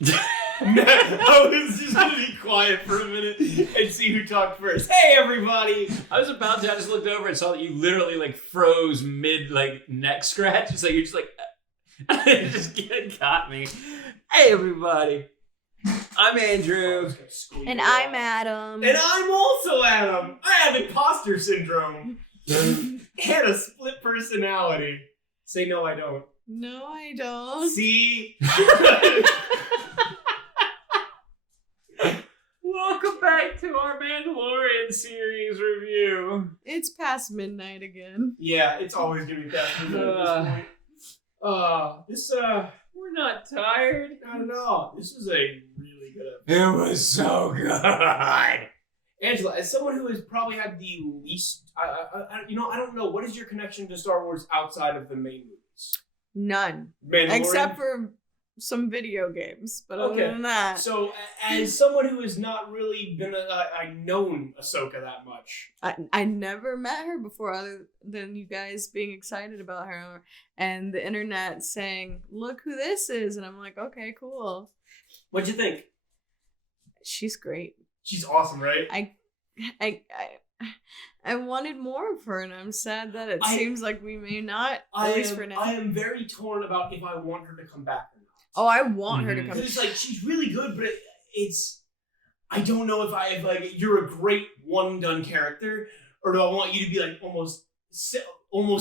I was just gonna be quiet for a minute and see who talked first. Hey, everybody! I was about to. I just looked over and saw that you literally like froze mid like neck scratch. So you're just like, it just got me. Hey, everybody! I'm Andrew, And I'm Adam. And I'm also Adam. I have imposter syndrome and a split personality. Say no, I don't. No, I don't. See. welcome back to our Mandalorian series review. It's past midnight again. Yeah, it's always gonna be past midnight at this point. We're not tired. I don't know. This is a really good episode. It was so good. Angela, as someone who has probably had the least, I don't know. What is your connection to Star Wars outside of the main movies? None. Mandalorian? Except for some video games. But other than that. So, as someone who has not really been known Ahsoka that much. I never met her before other than you guys being excited about her and the internet saying, look who this is. And I'm like, okay, cool. What'd you think? She's great. She's awesome, right? I wanted more of her, and I'm sad that it seems like we may not, at least for now. I am very torn about if I want her to come back or not. Oh, I want her to come back. Because it's like, she's really good, but it's... I don't know if you're a great one-done character, or do I want you to be like almost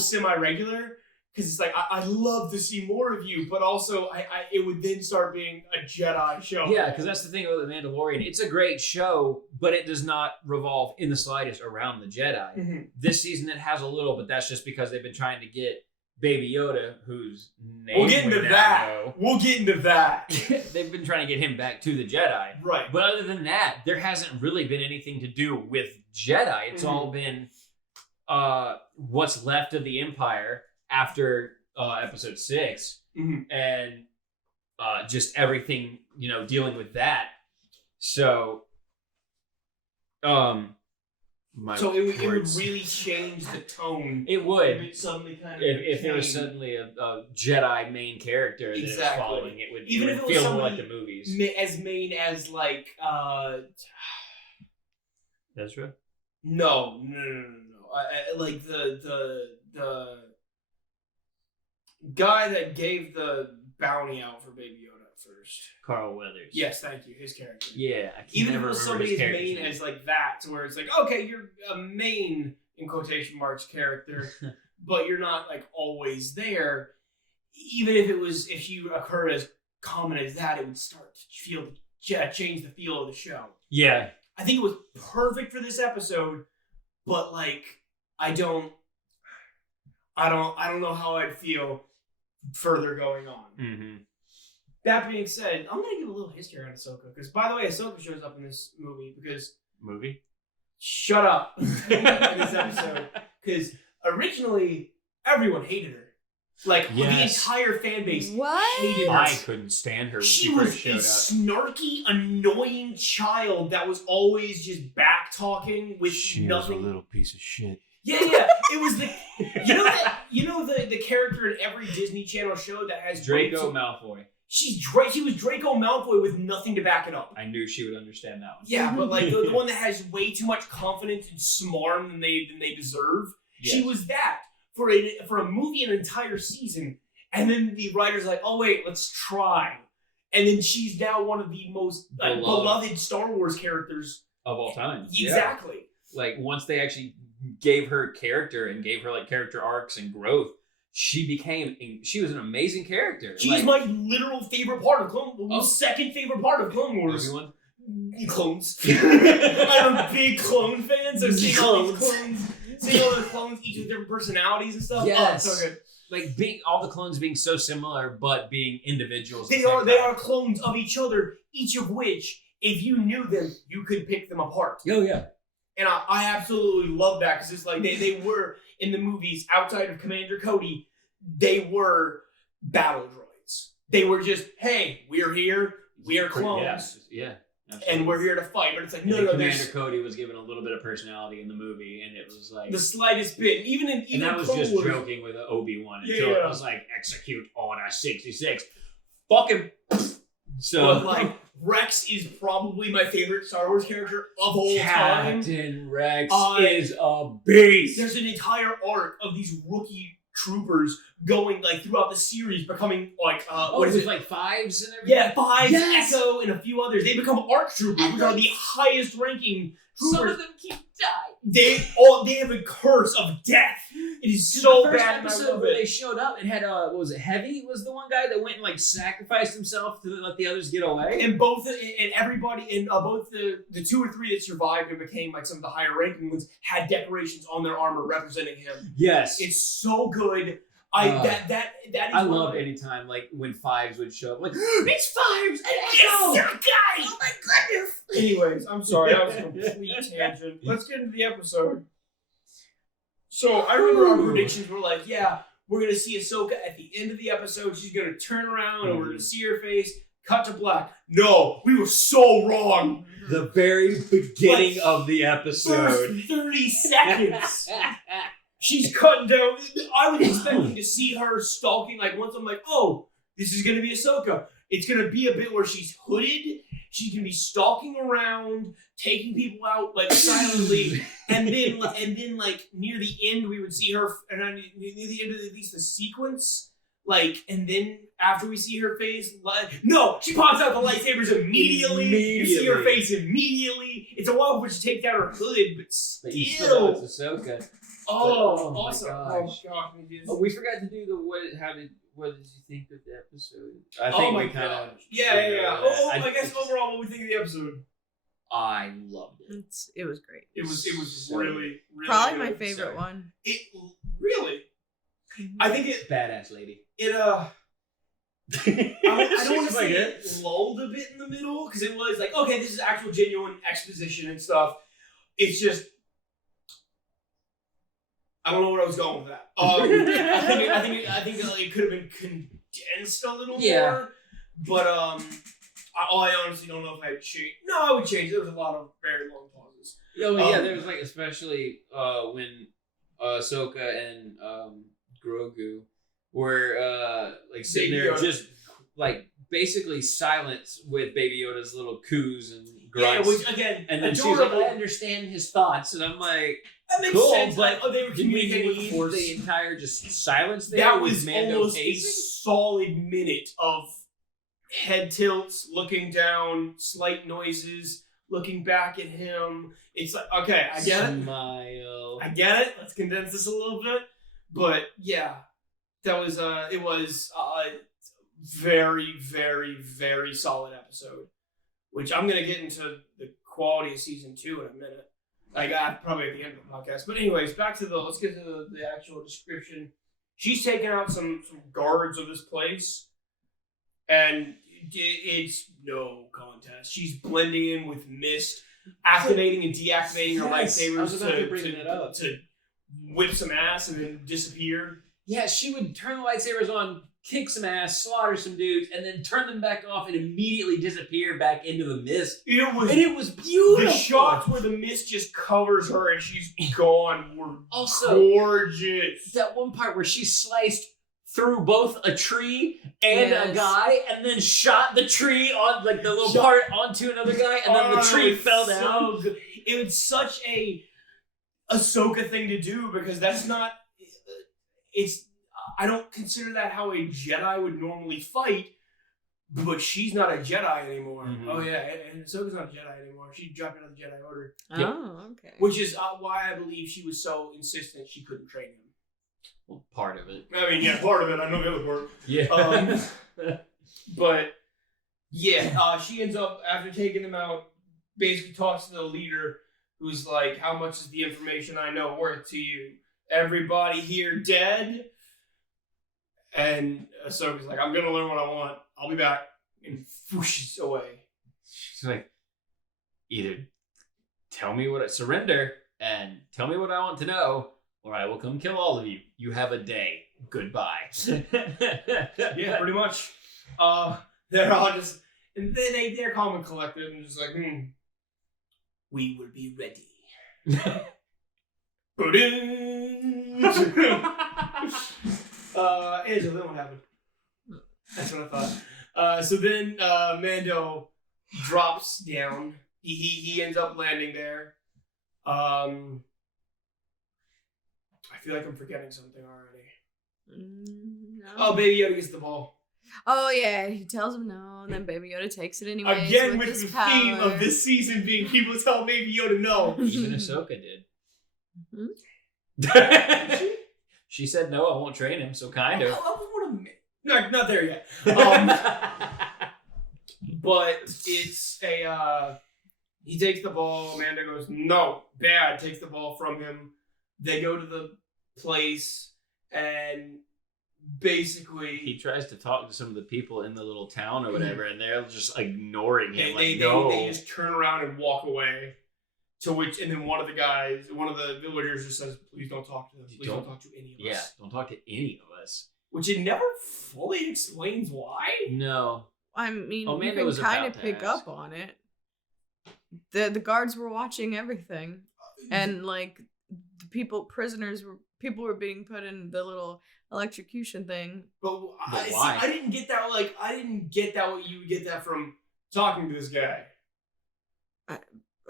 semi-regular? Because it's like, I love to see more of you, but also it would then start being a Jedi show. Yeah, because that's the thing about The Mandalorian. It's a great show, but it does not revolve in the slightest around the Jedi. Mm-hmm. This season it has a little, but that's just because they've been trying to get Baby Yoda, whose name We'll get into that. They've been trying to get him back to the Jedi. Right. But other than that, there hasn't really been anything to do with Jedi. It's all been what's left of the Empire after episode 6 and just everything, dealing with that. So it would really change the tone. It would. If it suddenly kind of if there was suddenly a Jedi main character that it was following, it would feel more like the movies. As main as like Ezra? No. Like the guy that gave the bounty out for Baby Yoda at first. Carl Weathers. Yes, thank you. His character. Yeah, I can't Even if never it was remember somebody his as main name. as like that, to where it's like, okay, you're a main in quotation marks character, but you're not like always there. Even if you occur as common as that, it would start to change the feel of the show. Yeah, I think it was perfect for this episode, but like I don't know how I'd feel further going on. Mm-hmm. That being said, I'm gonna give a little history on Ahsoka, because by the way, Ahsoka shows up in this movie because shut up in this episode, because originally everyone hated her. Like the entire fan base hated her. I couldn't stand her when she was first showed a up. snarky, annoying child that was always just back talking with nothing. Was a little piece of shit. Yeah. It was the the character in every Disney Channel show that has Draco Malfoy. She was Draco Malfoy with nothing to back it up. I knew she would understand that one. Yeah, but like the one that has way too much confidence and smarm than they deserve. Yes. She was that for a movie, an entire season, and then the writer's like, oh wait, let's try, and then she's now one of the most beloved Star Wars characters of all time. Exactly. Yeah. Like once they actually gave her character and gave her like character arcs and growth, she was an amazing character. She's my literal favorite part of Clone Wars. Second favorite part of Clone Wars. Everyone? Clones. I'm a big clone fan, so seeing all the clones, each with different personalities and stuff. Yes. Oh, it's so good. Like all the clones being so similar, but being individuals. They are clones of each other, each of which, if you knew them, you could pick them apart. Oh yeah. And I absolutely love that, because it's like they were in the movies, outside of Commander Cody, they were battle droids. They were just, hey, we're here, we are clones. Yeah. And we're here to fight. But it's like, no, Commander Cody was given a little bit of personality in the movie, and it was like the slightest bit. And that was just joking with Obi-Wan until it was like, execute Order 66. Fucking So like Rex is probably my favorite Star Wars character of all time. Captain Rex is a beast. There's an entire arc of these rookie troopers going like throughout the series, becoming like what is it, like Fives and everything? Yeah, Fives, yes! Echo, and a few others. They become ARC troopers, which are the highest ranking troopers. Some of them keep dying. They have a curse of death. It is so the first bad. episode where they showed up, it had what was it? Heavy was the one guy that went and like sacrificed himself to let the others get away. And everybody, both the 2 or 3 that survived and became like some of the higher ranking ones had decorations on their armor representing him. Yes, it's so good. That is I love anytime like when Fives would show up, like it's Fives and Echo. Yes, that guy. Oh my goodness. Anyways, I'm sorry, that was a complete tangent. Let's get into the episode. So I remember our predictions were like, yeah, we're gonna see Ahsoka at the end of the episode. She's gonna turn around and we're gonna see her face. Cut to black. No, we were so wrong. The very beginning of the episode. First 30 seconds. She's cutting down. I was expecting to see her stalking. Like once I'm like, oh, this is gonna be Ahsoka. It's gonna be a bit where she's hooded. She's gonna be stalking around, taking people out like silently, and then like near the end we would see her, and near the end of at least the sequence, like, and then after we see her face, like, no, she pops out the lightsabers immediately. You see her face immediately. It's a while before she takes down her hood, but still. But you still know it's Ahsoka. Oh, my awesome! gosh. Oh gosh, we did. Oh, we forgot to do the what did you think of the episode? I Oh think my we kind of gosh. Yeah. Oh, I guess overall, what we think of the episode? I loved it. It was great. It was really Probably good. my favorite one. It really. I think it Badass lady. I don't want to say it lulled a bit in the middle because it was like, okay, this is actual genuine exposition and stuff. It's just I don't know where I was going with that. I think it could have been condensed a little more. But I honestly don't know if I'd change. No, I would change. There was a lot of very long pauses. Yeah, there was like especially when Ahsoka and Grogu were like sitting there just like basically silent with Baby Yoda's little coos and grunts. Yeah, which again, and then she's like, I understand his thoughts, and I'm like, that makes cool, sense. but they were communicating with the Force. The entire just silence there. That was Mando almost pacing? a solid minute of head tilts, looking down, slight noises, looking back at him. It's like, okay, I get it. Smile. I get it. Let's condense this a little bit. But yeah, that was it was a very, very, very solid episode. Which I'm gonna get into the quality of season 2 in a minute. Like probably at the end of the podcast. But anyways, let's get to the actual description. She's taking out some guards of this place, and it's no contest. She's blending in with mist, activating and deactivating her lightsabers to whip some ass and then disappear. Yeah, she would turn the lightsabers on, kick some ass, slaughter some dudes, and then turn them back off and immediately disappear back into the mist. It was beautiful. The shots where the mist just covers her and she's gone were also gorgeous. That one part where she sliced through both a tree and a guy, and then shot the tree on like the little part onto another guy, and then the tree fell down. So it was such a Ahsoka thing to do because that's not. I don't consider that how a Jedi would normally fight, but she's not a Jedi anymore. Mm-hmm. Oh yeah, and Ahsoka's not a Jedi anymore. She dropped out of the Jedi Order. Oh, okay. Which is why I believe she was so insistent she couldn't train him. Well, part of it. I mean, yeah, part of it. I know the other part. Yeah. But yeah, she ends up after taking him out, basically talks to the leader, who's like, "How much is the information I know worth to you? Everybody here dead?" And Ahsoka's like, "I'm gonna learn what I want. I'll be back." And whooshes away. She's like, either tell me what I surrender and tell me what I want to know, or I will come kill all of you. You have a day. Goodbye. Yeah, pretty much. They're all just, and they're calm and collected and just like, we will be ready. Angela, then what happened? That's what I thought. So then Mando drops down. He ends up landing there. I feel like I'm forgetting something already. No. Oh, Baby Yoda gets the ball. Oh yeah, he tells him no, and then Baby Yoda takes it anyways. Again, with his the power. theme of this season being people tell Baby Yoda no. Even Ahsoka did. Hmm? She said no, I won't train him, so kind of. No, not there yet. But it's a he takes the ball, Amanda goes, no, bad, takes the ball from him. They go to the place and basically He tries to talk to some of the people in the little town or whatever, and they're just ignoring him. they no. just turn around and walk away. To which, and then one of the villagers just says, please don't talk to them. Please don't talk to any of us. Yeah, don't talk to any of us. Which it never fully explains why. No. I mean, Amanda you can was kind about of to pick ask. up on it. The guards were watching everything, and like the prisoners were being put in the little electrocution thing. But But see, why? I didn't get that. Like, I didn't get that. What you would get that from talking to this guy.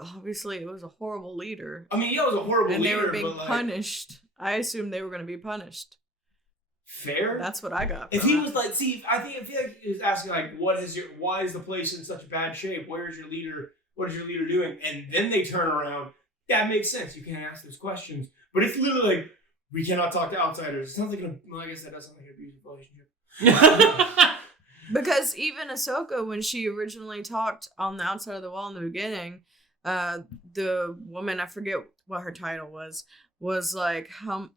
Obviously, it was a horrible leader, I mean, yeah, it was a horrible and they leader, were being but like, punished. I assumed they were going to be punished. fair. That's what I got. If from he it. was like, see, I feel like he was asking like, why is the place in such bad shape? Where is your leader? What is your leader doing? And then they turn around. That makes sense. You can't ask those questions. But it's literally like, we cannot talk to outsiders. It sounds like like I said, that sounds like an abusive relationship. Because even Ahsoka, when she originally talked on the outside of the wall in the beginning, the woman, I forget what her title was like, how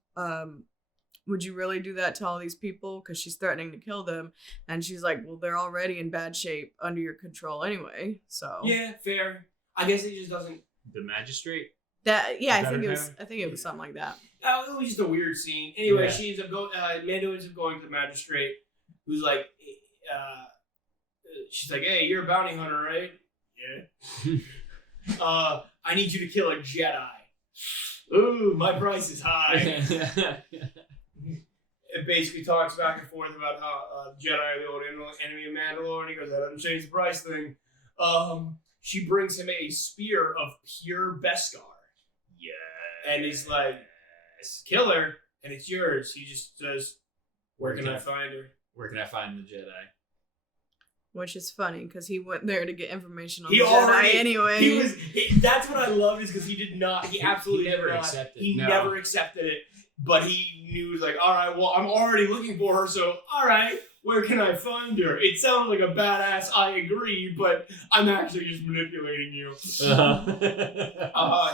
would you really do that to all these people? Because she's threatening to kill them, and she's like, well, they're already in bad shape under your control anyway. So Yeah, fair. I guess it just doesn't. The magistrate? I Is that think her it was. title? I think it was something like that. It was just a weird scene. Anyway, Yeah. she ends up going. Mando ends up going to the magistrate, who's like, she's like, "Hey, you're a bounty hunter, right? Yeah. I need you to kill a Jedi. Ooh, my price is high." It basically talks back and forth about how Jedi are the old enemy of Mandalorian. He goes, "That doesn't change the price thing." She brings him a spear of pure Beskar. Yeah. And he's like, kill her, and it's yours. He just says, where can I find her? Where can I find the Jedi? Which is funny because he went there to get information on He the already- Jedi anyway. That's what I loved, is because he did not, he absolutely never did not. accepted. He No. never accepted it, but he knew, like, all right, well, I'm already looking for her, so, all right, where can I find her? It sounds like a badass, I agree, but I'm actually just manipulating you.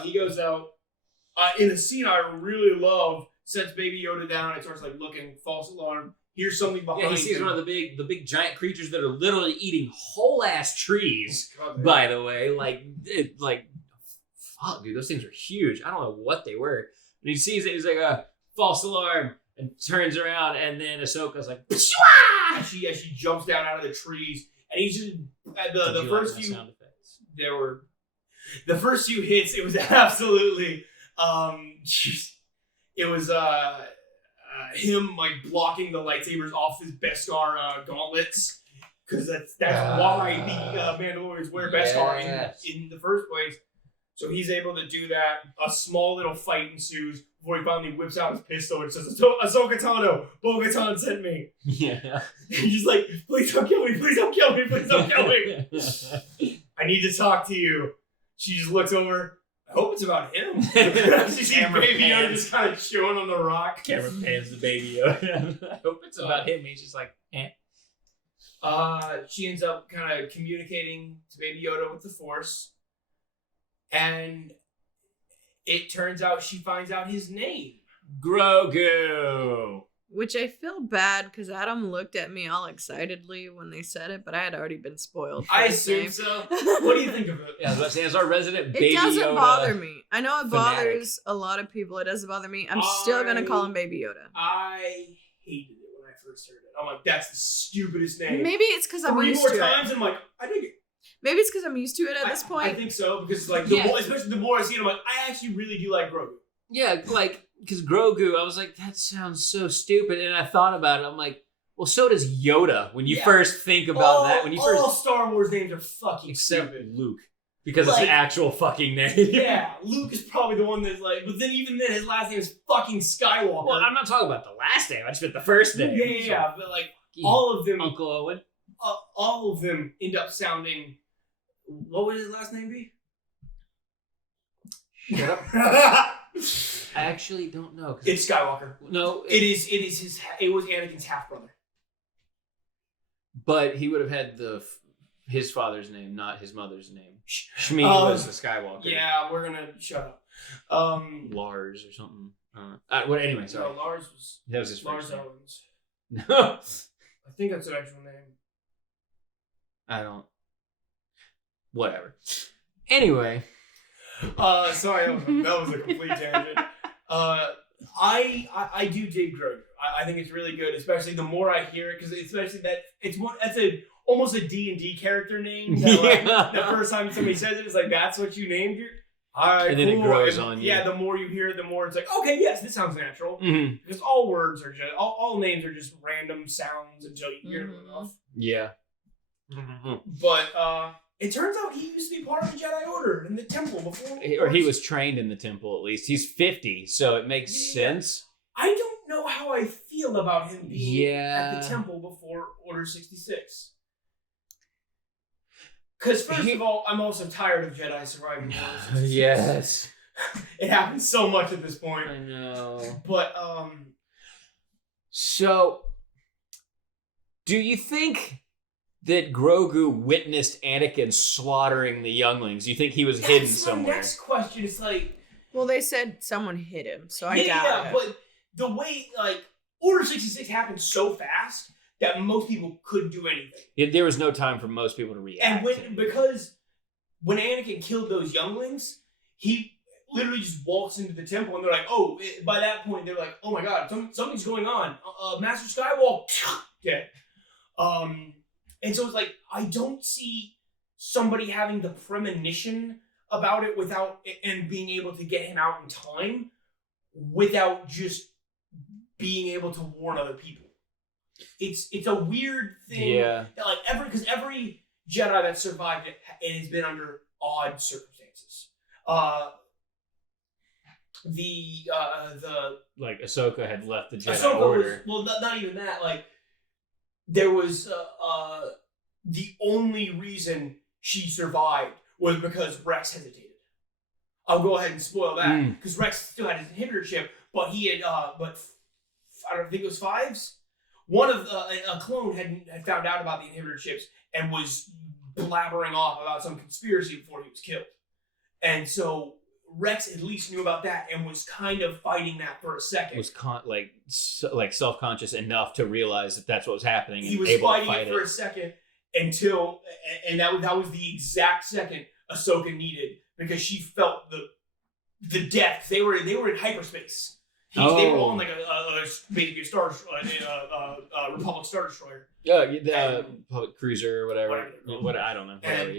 He goes out. In a scene I really love, sets Baby Yoda down and starts, like, looking, false alarm. Here's something behind Yeah, he sees him. one of the big giant creatures that are literally eating whole ass trees. God, By the way, fuck, dude, those things are huge. I don't know what they were. And he sees it, he's like a false alarm, and turns around, and then Ahsoka's like, as she jumps down out of the trees, and he's just the Did you first like my few sound effects? the first few hits, it was absolutely it was him like blocking the lightsabers off his Beskar gauntlets, because that's why the Mandalorians wear Beskar Yes. in the first place. So he's able to do that. A small little fight ensues before he finally whips out his pistol and says, "Ahsoka Tano, Bo-Katan sent me." Yeah. He's like, "Please don't kill me, please don't kill me, please don't kill me. I need to talk to you." She just looks over. I hope it's about him. She sees Camera Baby Yoda pans. just kind of chewing on the rock. Camera pans the Baby Yoda. I hope it's about him. He's just like, eh. She ends up kind of communicating to Baby Yoda with the Force. And it turns out she finds out his name. Grogu. Which I feel bad because Adam looked at me all excitedly when they said it, but I had already been spoiled. for I the assume same. so. What do you think of it? Yeah, I was about to say, as our resident Baby It doesn't Yoda bother me. I know it fanatic. bothers a lot of people. It doesn't bother me. I'm still gonna call him Baby Yoda. I hated it when I first heard it. I'm like, that's the stupidest name. Maybe it's because I'm 3 used more to times, it. I'm like, I dig it. Maybe it's because I'm used to it at this I point. think so, because like Yeah. especially the more I see it, I'm like, I actually really do like Grogu. Yeah, like, because Grogu, I was like, that sounds so stupid. And I thought about it. I'm like, Well, so does Yoda. When you first think about that, when you first all Star Wars names are fucking except stupid. Luke, because it's an actual fucking name. Yeah, Luke is probably the one that's like, but then even then, his last name is fucking Skywalker. Well, I'm not talking about the last name. I just meant the first name. Yeah, but like all of them, Uncle Owen. all of them end up sounding. What would his last name be? Shut up. I actually don't know. It's Skywalker. No, it is. It is his. It was Anakin's half brother. But he would have had his father's name, not his mother's name. Shmi was the Skywalker. Yeah, we're gonna shut up. Lars or something. Well, anyway, sorry. No, Lars was. That was his Lars first name. Owens. No, I think that's an actual name. I don't. Whatever. Anyway. Sorry, that was a complete tangent. I do dig Grogu. I think it's really good, especially the more I hear it, because especially that that's almost a D&D character name. That, like, the first time somebody says it, it's like, that's what you named your. All right, and then cool. it grows on you. Yeah, the more you hear it, the more it's like, okay, yes, this sounds natural. Mm-hmm. Because all words are just all names are just random sounds until you hear them enough. Yeah. But it turns out he used to be part of the Jedi Order in the temple before. Or he was trained in the temple, at least. He's 50, so it makes sense. I don't know how I feel about him being at the temple before Order 66. Because first of all, I'm also tired of Jedi surviving Order 66. Yes. It happens so much at this point. I know. But, So, do you think that Grogu witnessed Anakin slaughtering the younglings? Do you think he was hidden somewhere? My next question is like... Well, they said someone hit him, so I doubt it. But the way, like, Order 66 happened so fast that most people couldn't do anything. There was no time for most people to react. And because when Anakin killed those younglings, he literally just walks into the temple, and they're like, oh, by that point, they're like, oh my god, something's going on. Master Skywalker, dead. And so it's like, I don't see somebody having the premonition about it and being able to get him out in time without just being able to warn other people. It's a weird thing. Yeah. That like every Jedi that survived it has been under odd circumstances. The like Ahsoka had left the Jedi Ahsoka Order. Not even that. Like there was the only reason she survived was because Rex hesitated. I'll go ahead and spoil that because Rex still had his inhibitor chip, but he had but I don't think it was Fives. One of a clone had found out about the inhibitor chips and was blabbering off about some conspiracy before he was killed, and so Rex at least knew about that and was kind of fighting that for a second. Was like self-conscious enough to realize that that's what was happening. He was able fighting to fight it for a second until, and that was the exact second Ahsoka needed because she felt the depth. They were in hyperspace. They were on like basically a Republic Star Destroyer. The public cruiser or whatever. What I don't know. Whatever,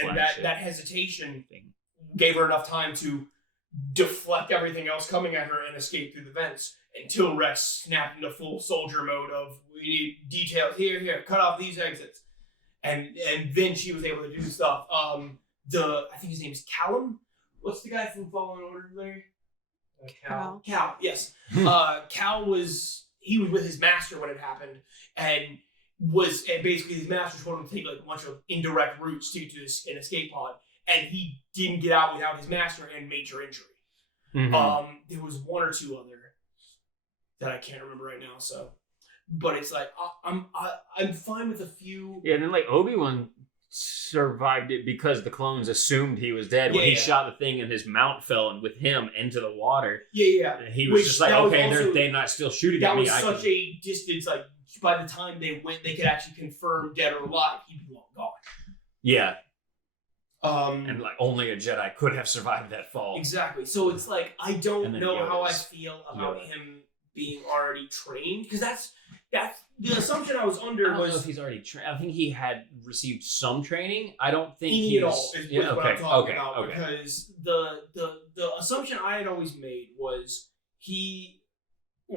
and that hesitation gave her enough time to deflect everything else coming at her and escape through the vents until Rex snapped into full soldier mode of we need details here, cut off these exits, and then she was able to do stuff. I think his name is Callum. What's the guy from Fallen Order, Larry? Cal, yes. Cal was with his master when it happened, and basically his master told him to take like a bunch of indirect routes to get to an escape pod, and he didn't get out without his master and major injury. Mm-hmm. There was one or two other that I can't remember right now. So, but it's like I'm fine with a few. Yeah, and then like Obi-Wan survived it because the clones assumed he was dead when he shot the thing and his mount fell with him into the water. Yeah. And he was just like, okay, they're not still shooting at me. That was such a distance. Like by the time they went, they could actually confirm dead or alive. He'd be long gone. Yeah. And like only a Jedi could have survived that fall. Exactly. So it's like I don't know how I feel about him being already trained because that's the assumption I was under. I don't know if he's already trained. I think he had received some training. I don't think he at all is what I'm talking about. Okay. Because the assumption I had always made was he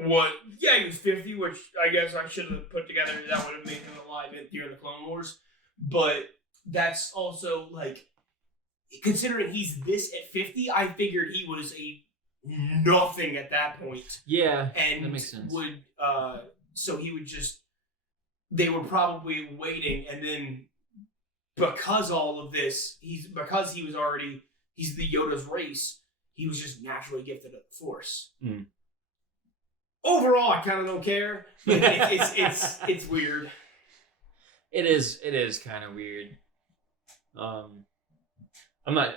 what? Yeah, he was 50, which I guess I should have put together. That would have made him alive during the Clone Wars. But that's also like, considering he's this at 50, I figured he was a nothing at that point. Yeah, and that makes sense. So he would just. They were probably waiting, and then because all of this, he's the Yoda's race. He was just naturally gifted at the Force. Mm. Overall, I kind of don't care. But it's weird. It is kind of weird. I'm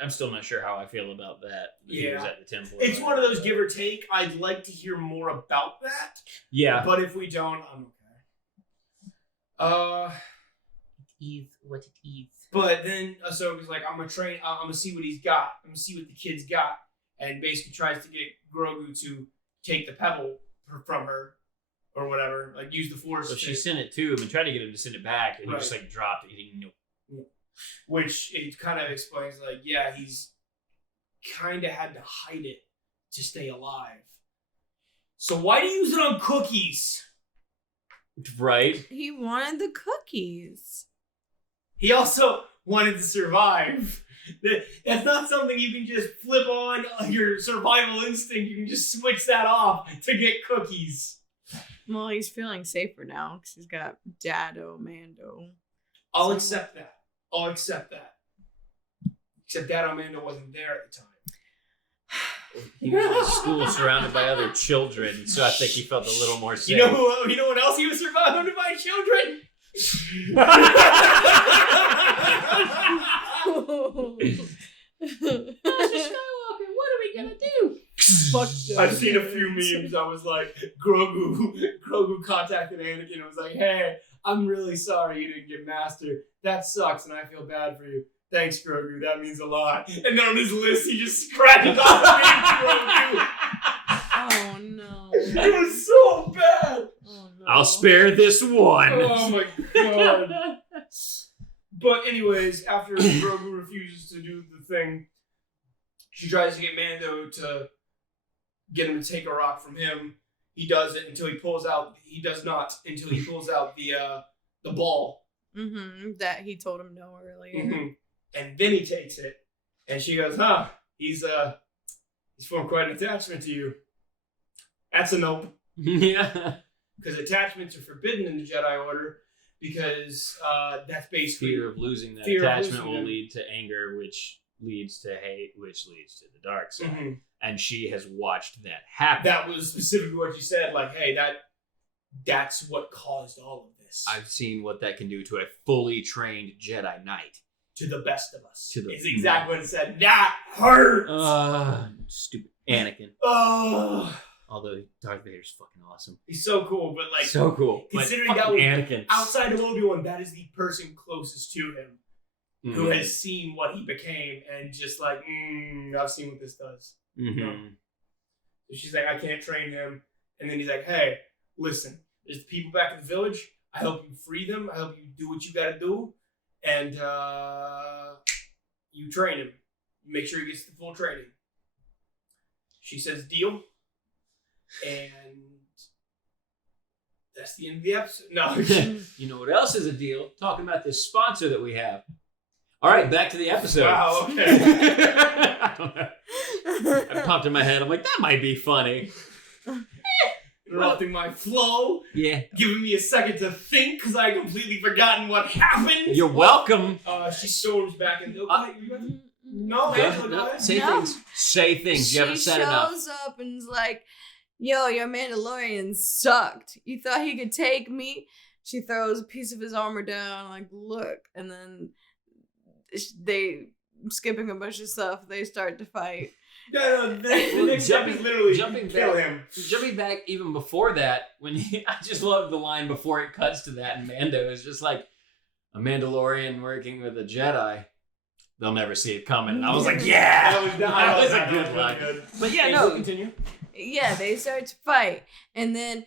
still not sure how I feel about that. He was at the temple. It's one of those give or take. I'd like to hear more about that. Yeah. But if we don't, I'm okay. What it is. But then Ahsoka's like, I'm gonna see what he's got. I'm gonna see what the kid's got. And basically tries to get Grogu to take the pebble from her. Or whatever. Like, use the Force. So she sent it to him and tried to get him to send it back. And he just, like, dropped it. He didn't know. Which it kind of explains, like, yeah, he's kind of had to hide it to stay alive. So why do you use it on cookies? Right? He wanted the cookies. He also wanted to survive. That's not something you can just flip on your survival instinct. You can just switch that off to get cookies. Well, he's feeling safer now because he's got Dado Mando. I'll accept that. Except Dado Mando wasn't there at the time. He was in school surrounded by other children, so I think he felt a little more safe. You know what else he was surrounded by? Children. Master Skywalker, what are we gonna do? Fuck I've seen a few memes. I was like, Grogu contacted Anakin and was like, hey, I'm really sorry you didn't get Master. That sucks and I feel bad for you. Thanks, Grogu. That means a lot. And then on his list, he just scratches off the name Grogu. Oh, no. It was so bad. Oh, no. I'll spare this one. Oh, my God. But anyways, after Grogu refuses to do the thing, she tries to get Mando to get him to take a rock from him. He does it until he pulls out. He does not until he pulls out the ball. Mm-hmm. That he told him no earlier. Mm-hmm. And then he takes it, and she goes, "Huh? He's formed quite an attachment to you." That's a nope. Yeah. Because attachments are forbidden in the Jedi Order. Because that's basically Fear of losing that attachment will lead to anger, which leads to hate, which leads to the dark side. Mm-hmm. And she has watched that happen. That was specifically what you said. Like, hey, that's what caused all of this. I've seen what that can do to a fully trained Jedi Knight. To the best of us. It's exactly what it said. That hurts. Stupid Anakin. Although Darth Vader's fucking awesome. He's so cool, but like so cool. Considering that Anakin, outside of Obi-Wan, that is the person closest to him who has seen what he became and just like, I've seen what this does. Mm-hmm. You know? So she's like, I can't train him, and then he's like, hey, listen, there's people back in the village. I help you free them. I help you do what you got to do, and you train him. Make sure he gets the full training. She says, deal. And that's the end of the episode. No. You know what else is a deal? Talking about this sponsor that we have. All right, back to the episode. Wow, okay. I don't know. I popped in my head. I'm like, that might be funny. Interrupting my flow. Yeah. Giving me a second to think because I completely forgotten what happened. You're welcome. She storms back into... No, Angela, go ahead. Say things. You haven't said enough. She shows up and is like, yo, your Mandalorian sucked. You thought he could take me? She throws a piece of his armor down, like, look. And then they, skipping a bunch of stuff, they start to fight. No, the next step is literally kill him. Jumping back even before that, I just love the line before it cuts to that, and Mando is just like, a Mandalorian working with a Jedi. They'll never see it coming. And I was like, yeah! That was a good line. Good. But yeah, no. Continue. Yeah, they start to fight. And then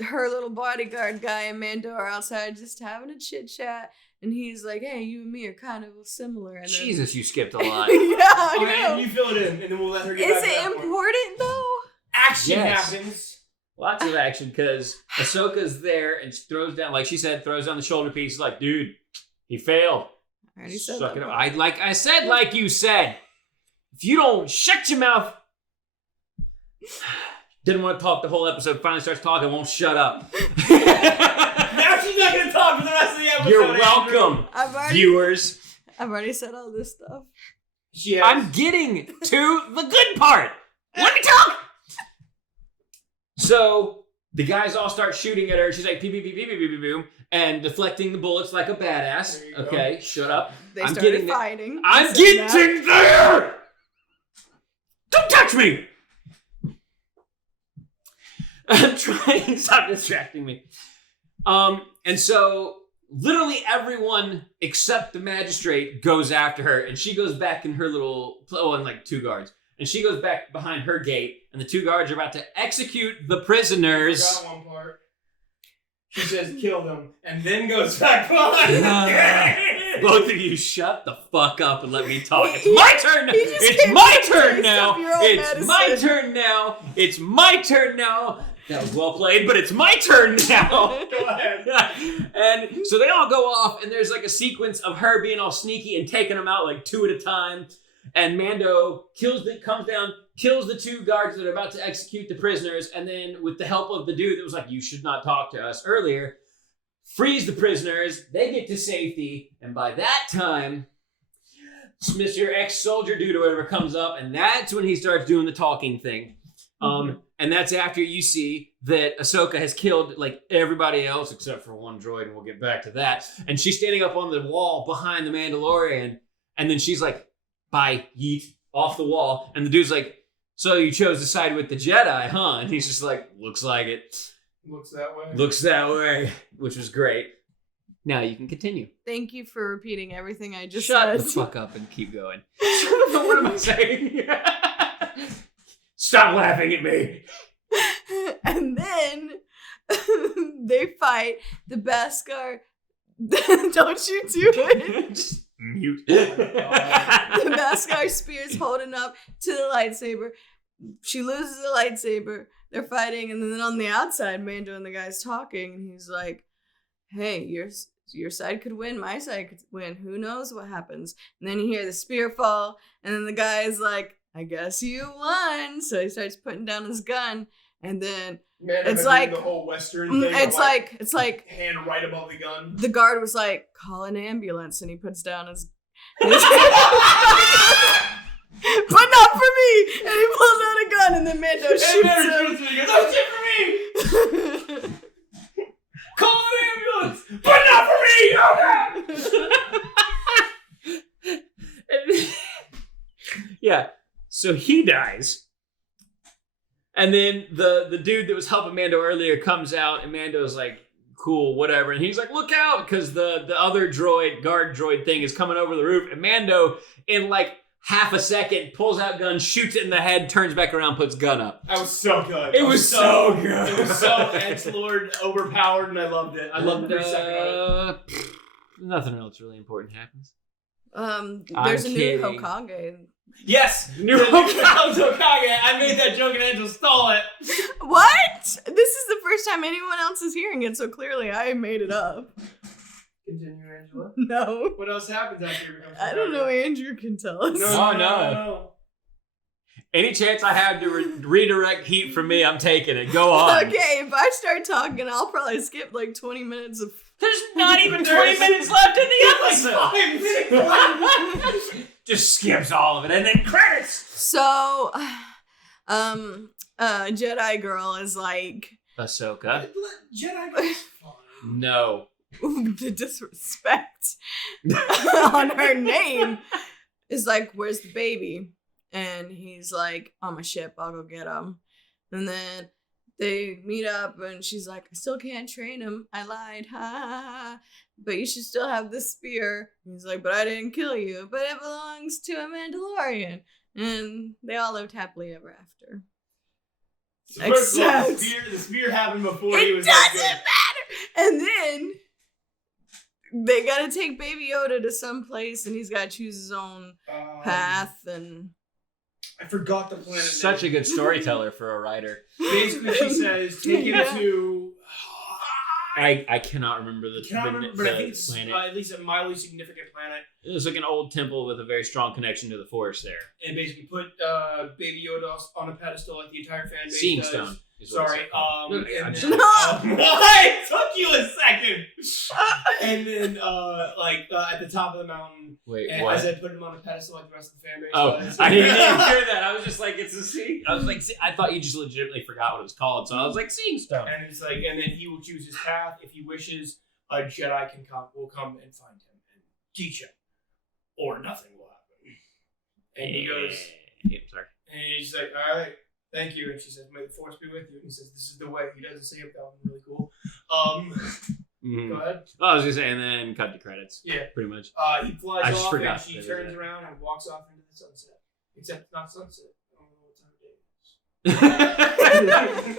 her little bodyguard guy and Mando are outside just having a chit chat. And he's like, hey, you and me are kind of similar. And then, Jesus, you skipped a lot. yeah, I know. And you fill it in, and then we'll let her get Is back to it that point. important, though? Action happens. Lots of action because Ahsoka's there and she throws down, like she said, throws down the shoulder piece. Like, dude, he failed. I already said Suck that. it up. Like you said. If you don't shut your mouth. Didn't want to talk the whole episode. Finally starts talking. Won't shut up. Now she's not going to talk for the rest of the episode. You're welcome, viewers. I've already said all this stuff. Yes. I'm getting to the good part. Let me talk. So the guys all start shooting at her. She's like, pew, pew, pew, pew, pew, pew, pew, pew, and deflecting the bullets like a badass. Okay, shut up. They started fighting. I'm getting there. Don't touch me. I'm trying. Stop distracting me. And so literally everyone except the magistrate goes after her, and she goes back in her little, and like 2 guards, and she goes back behind her gate, and the 2 guards are about to execute the prisoners. I forgot one part. She says, kill them, and then goes back behind. Both of you shut the fuck up and let me talk. It's my turn now. It's my turn now. It's my turn now. It's my turn now. That was well played, but it's my turn now. Go ahead. And so they all go off, and there's like a sequence of her being all sneaky and taking them out like 2 at a time. And Mando comes down, kills the 2 guards that are about to execute the prisoners, and then with the help of the dude that was like, you should not talk to us earlier, frees the prisoners. They get to safety, and by that time, Mr. Ex-Soldier dude or whatever comes up, and that's when he starts doing the talking thing. And that's after you see that Ahsoka has killed like everybody else except for one droid, and we'll get back to that. And she's standing up on the wall behind the Mandalorian, and then she's like, bye, yeet, off the wall. And the dude's like, so you chose to side with the Jedi, huh? And he's just like, looks like it. Looks that way. Looks that way, which was great. Now you can continue. Thank you for repeating everything I just Shut said. the fuck up and keep going. What am I saying? Stop laughing at me. And then they fight the Beskar. Don't you do it. Just mute. The Beskar spear's holding up to the lightsaber. She loses the lightsaber. They're fighting, and then on the outside, Mando and the guy's talking, and he's like, hey, your side could win, my side could win. Who knows what happens? And then you hear the spear fall, and then the guy's like, I guess you won. So he starts putting down his gun, and then it's like the whole Western thing. It's like hand right above the gun. The guard was like, call an ambulance, and he puts down his but not for me. And he pulls out a gun, and then Mando shoots him. He goes, don't shoot for me. Call an ambulance, but not for me. Oh God. Yeah. So he dies. And then the dude that was helping Mando earlier comes out, and Mando's like, cool, whatever. And he's like, look out, because the other guard droid thing is coming over the roof. And Mando, in like half a second, pulls out gun, shoots it in the head, turns back around, puts gun up. That was so good. It was so good. It was so X-Lord overpowered, and I loved it. I loved every second of it. Nothing else really important happens. There's I'm a kidding. new Hokage. Yes, New Hokage. I made that joke and Angel stole it. What? This is the first time anyone else is hearing it, so clearly I made it up. Continue, Angela. No. What else happens after you become I don't know. Andrew can tell us. No. Any chance I have to redirect heat from me, I'm taking it. Go on. Okay, if I start talking, I'll probably skip like 20 minutes of... There's not even 20 minutes left in the episode. Just skips all of it, and then credits. So, Jedi girl is like... Ahsoka. Jedi girl's fine. No. The disrespect on her name is like, where's the baby? And he's like, on my ship, I'll go get him. And then they meet up, and she's like, I still can't train him. I lied. Ha ha ha. But you should still have this spear. And he's like, but I didn't kill you. But it belongs to a Mandalorian. And they all lived happily ever after. So first of all, the spear happened before he was... It doesn't matter! And then they gotta take Baby Yoda to some place, and he's gotta choose his own path, and... I forgot the planet. Such a good storyteller for a writer. Basically, she says, take it to... I cannot remember the but I think it's planet. at least a mildly significant planet. It was like an old temple with a very strong connection to the force there. And basically put Baby Yoda on a pedestal like the entire fan base Seeing does. Stone. Sorry. I'm just- It took you a second. And then, at the top of the mountain, Wait, and what? as I put him on a pedestal like the rest of the fan base does. I didn't even hear that. I was just like, it's a sea. I was like, I thought you just legitimately forgot what it was called. So I was like, Seeing Stone. And it's like, and then he will choose his path. If he wishes, a Jedi will come and find him and teach him, or nothing will happen. And he goes, Yeah, I'm sorry. and he's like, all right, thank you. And she says, may the force be with you. And he says, this is the way. He doesn't say it without really cool. Go ahead. Oh, I was gonna say, and then cut to credits. Yeah. Pretty much. He flies I just off forgot and she that was turns it. around and walks off into the sunset. Except it's not sunset. I don't know what time of day it is.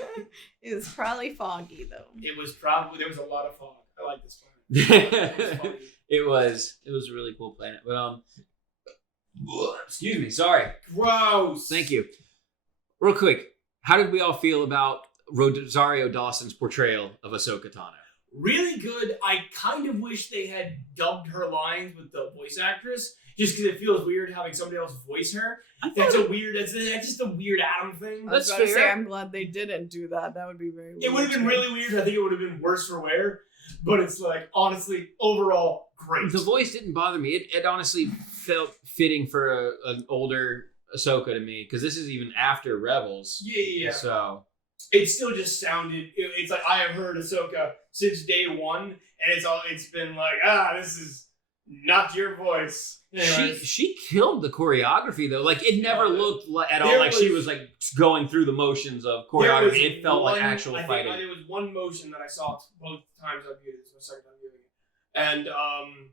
It was probably foggy though. It was probably, there was a lot of fog. I like this planet. It was a really cool planet. But excuse me, sorry. Gross. Thank you. Real quick, how did we all feel about Rosario Dawson's portrayal of Ahsoka Tano? Really good. I kind of wish they had dubbed her lines with the voice actress, just because it feels weird having somebody else voice her. That's just a weird Adam thing. I was That's about to say, fair. I'm glad they didn't do that. That would be very weird. It would have been too. really weird. I think it would have been worse for wear. But it's like, honestly, overall, great. The voice didn't bother me. It honestly felt fitting for an older Ahsoka to me, because this is even after Rebels. Yeah. So It still just sounded. It's like I have heard Ahsoka since day one, and it's been like, this is not your voice. Anyways. she killed the choreography though. Like it never looked at all There like she was- was like going through the motions of There was choreography. It felt like one- actual I think fighting. there was one motion that I saw both times I viewed it. This was my second time viewing it, and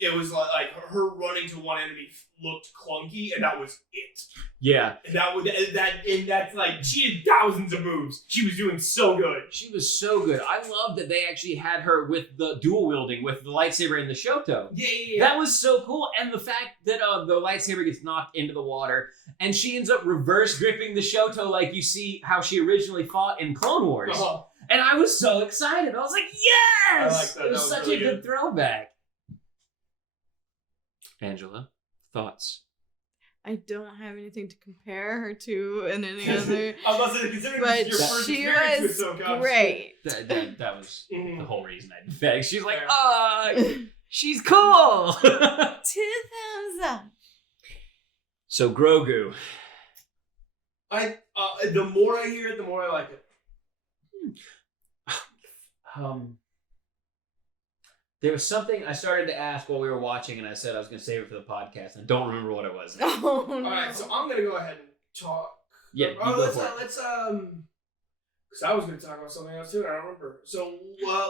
it was like her running to one enemy looked clunky, and that was it. Yeah, And that's like she had thousands of moves. She was doing so good. she was so good. I love that they actually had her with the dual wielding with the lightsaber and the Shoto. Yeah. That was so cool, and the fact that the lightsaber gets knocked into the water, and she ends up reverse gripping the Shoto like you see how she originally fought in Clone Wars. Uh-huh. And I was so excited. I was like, yes! I like that. It was That was such really a good good. throwback. Angela, thoughts? I don't have anything to compare her to in any other. I was about to say, considering But this is your first she experience was with Ahsoka, great. That was Mhm. the whole reason I begged. She's like, Fair. she's cool. 2 thumbs up. So Grogu. The more I hear it, the more I like it. There was something I started to ask while we were watching, and I said I was going to save it for the podcast, and I don't remember what it was. Oh no. All right, so I'm gonna go ahead and talk. Yeah, you Oh, go let's for it. because I was gonna talk about something else too, and I don't remember. So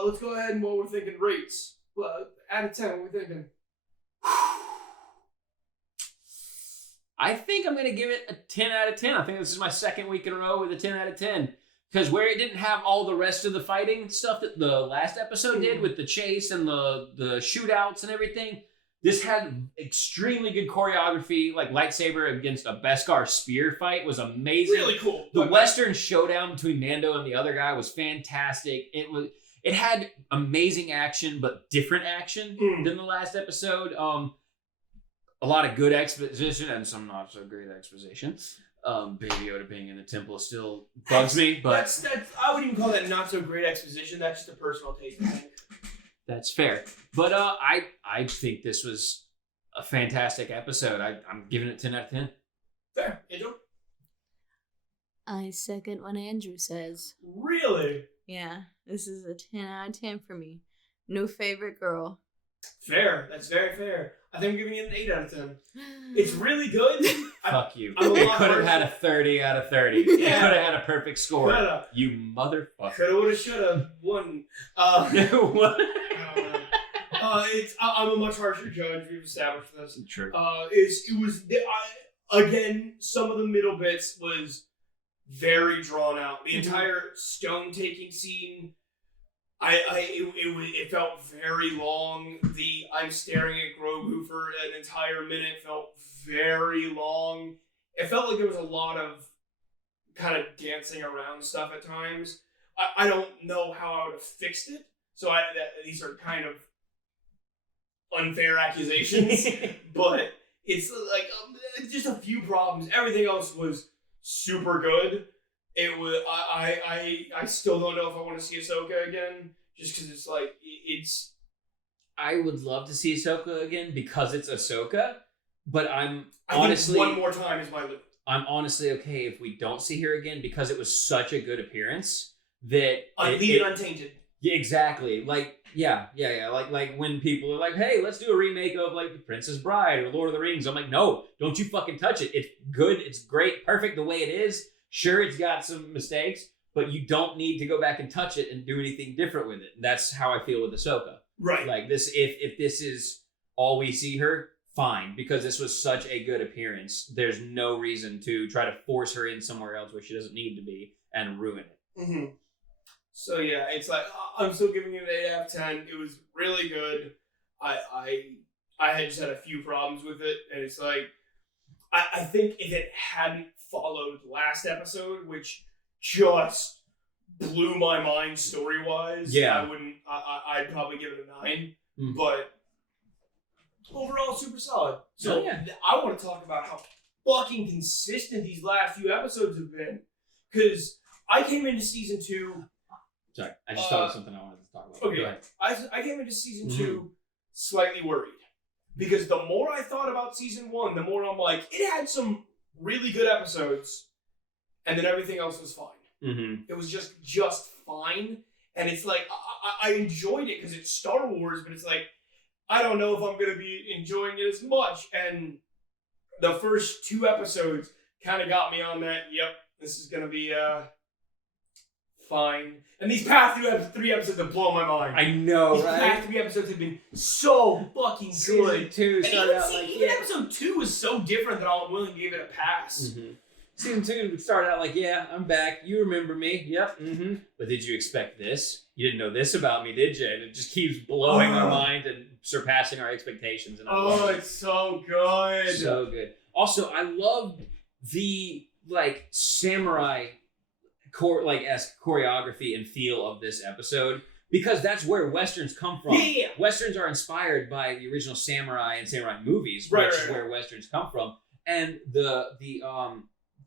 let's go ahead and while we're thinking rates, out of 10, what are we thinking? I think I'm going to give it a 10 out of 10. I think this is my second week in a row with a 10 out of 10. Because where it didn't have all the rest of the fighting stuff that the last episode did with the chase and the shootouts and everything, this had extremely good choreography. Like lightsaber against a Beskar spear fight was amazing. Really cool. The Western showdown between Mando and the other guy was fantastic. It had amazing action, but different action than the last episode. A lot of good exposition and some not so great exposition. Baby Yoda being in the temple still bugs me, but that's I wouldn't even call that not so great exposition. That's just a personal taste, I think. that's fair. But I think this was a fantastic episode. I'm giving it 10 out of 10. Fair. Angel? I second what Andrew says. Really? Yeah, this is a 10 out of 10 for me. New favorite girl. Fair. That's very fair. I think I'm giving it an 8 out of 10. It's really good. Fuck you. I'm a It lot could have worse. had a 30 out of 30. It Yeah. could have had a perfect score. Coulda. You motherfucker. Coulda, woulda, shoulda. Won. What? I'm a much harsher judge. We've established this. True. Again, some of the middle bits was very drawn out. The entire stone taking scene, it felt very long. I'm staring at Grogu for an entire minute felt very long, it felt like there was a lot of kind of dancing around stuff at times. I don't know how I would have fixed it. So these are kind of unfair accusations, but it's like just a few problems. Everything else was super good. It was I still don't know if I want to see Ahsoka again, just because it's like it's. I would love to see Ahsoka again because it's Ahsoka, but I think one more time is my limit. I'm honestly okay if we don't see her again because it was such a good appearance that leave it untainted. Yeah, exactly. Like, yeah. Like when people are like, "Hey, let's do a remake of like The Princess Bride or Lord of the Rings." I'm like, "No, don't you fucking touch it. It's good. It's great, perfect the way it is. Sure, it's got some mistakes, but you don't need to go back and touch it and do anything different with it." And that's how I feel with Ahsoka. Right. Like this, if this is all we see her, fine, because this was such a good appearance. There's no reason to try to force her in somewhere else where she doesn't need to be and ruin it. Mm-hmm. So yeah, it's like I'm still giving it an 8 out of 10. It was really good. I had just had a few problems with it, and it's like I think if it hadn't followed last episode, which just blew my mind story wise, yeah, I'd probably give it a 9. Mm. But overall, super solid. So I want to talk about how fucking consistent these last few episodes have been, because I came into season 2. Sorry, I just thought of something I wanted to talk about. Okay, I came into season 2 slightly worried, because the more I thought about season 1, the more I'm like, it had some really good episodes, and then everything else was fine. Mm-hmm. It was just fine, and it's like I enjoyed it because it's Star Wars, but it's like I don't know if I'm gonna be enjoying it as much. And the first 2 episodes kind of got me on that. Yep, this is gonna be fine. And these past 3 episodes have blown my mind. I know, these right? These past 3 episodes have been so fucking good. Season 2 started out like even episode 2 was so different that I'm willing to give it a pass. Mm-hmm. Season 2 started out like, yeah, I'm back. You remember me. Yep. Mm-hmm. But did you expect this? You didn't know this about me, did you? And it just keeps blowing our mind and surpassing our expectations. And it's so good. So good. Also, I loved the like samurai choreography and feel of this episode, because that's where Westerns come from. Yeah. Westerns are inspired by the original samurai and samurai movies, which is where Westerns come from. And the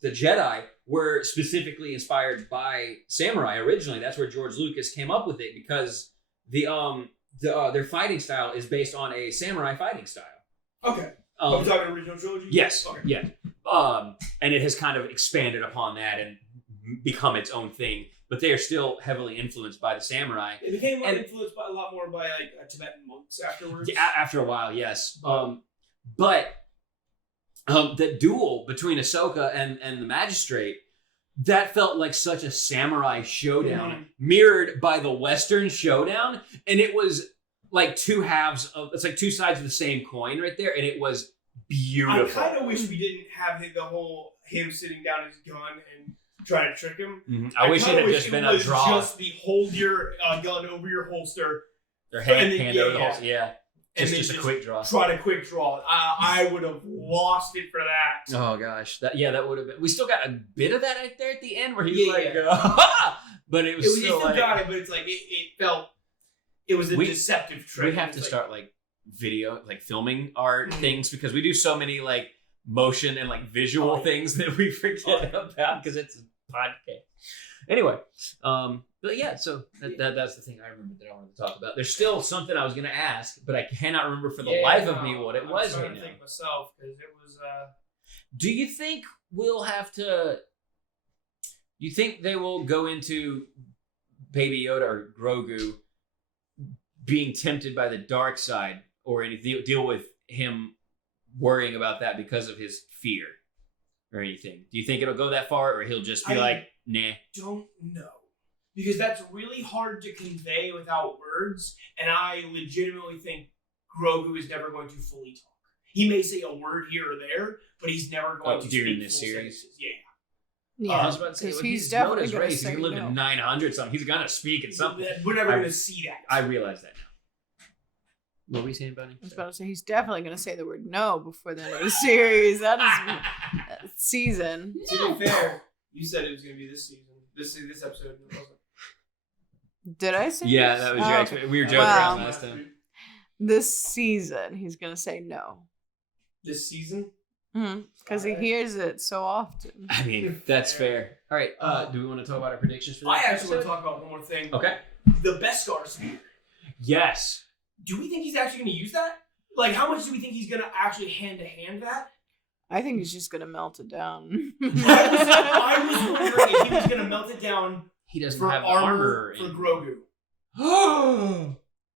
Jedi were specifically inspired by samurai originally. That's where George Lucas came up with it, because their fighting style is based on a samurai fighting style. Okay. Are we talking original trilogy? Yes. Okay. Yeah. And it has kind of expanded upon that and become its own thing. But they are still heavily influenced by the samurai. It became influenced by a lot more by like Tibetan monks afterwards. Yeah, after a while, yes. But the duel between Ahsoka and the magistrate, that felt like such a samurai showdown, mirrored by the Western showdown, and it was like it's like 2 sides of the same coin right there, and it was beautiful. I kind of wish we didn't have him sitting down his gun and trying to trick him. Mm-hmm. I wish it had just been a draw. Just the hold your gun over your holster, or hand over the holster. Yeah. Just a quick draw. Try to quick draw. I would have lost it for that. Oh gosh, that would have been. We still got a bit of that right there at the end where he was but it was still. You still got it, but it's like it felt. It was a deceptive trick. We have to start like video, like filming our things, because we do so many like motion and like visual things that we forget about because it's a podcast. Anyway, but yeah, so that's the thing I remember that I wanted to talk about. There's still something I was going to ask, but I cannot remember for the life of me what it was right now. I'm trying to think myself, because it was. Do you think we'll have to? Do you think they will go into Baby Yoda or Grogu being tempted by the dark side, or deal with him worrying about that because of his fear or anything? Do you think it'll go that far, or he'll just be like, nah? Don't know. Because that's really hard to convey without words, and I legitimately think Grogu is never going to fully talk. He may say a word here or there, but he's never going to speak during this full series. Sentences. Yeah. Yeah, I was about to say, he's definitely Yoda's gonna race. say He lived no. in 900 something. He's gonna speak in something. We're never going to see that. I realize that now. What were we saying, Bunny? I was about to say he's definitely gonna say the word no before the end of the series. That is season. To be fair, you said it was gonna be this season. This episode. It wasn't. Did I say? Yeah, this? that was Oh, your okay. expectation. We were joking Wow. around last time. This season, he's gonna say no. This season? Because he hears it so often. I mean, that's fair. All right, do we want to talk about our predictions for that? I actually want episode? to talk about one more thing. Okay. The Beskar spear. Yes. Do we think he's actually going to use that? Like, how much do we think he's going to actually hand-to-hand that? I think he's just gonna melt it down. I was wondering if he was going to melt it down He doesn't for have armor for in. Grogu.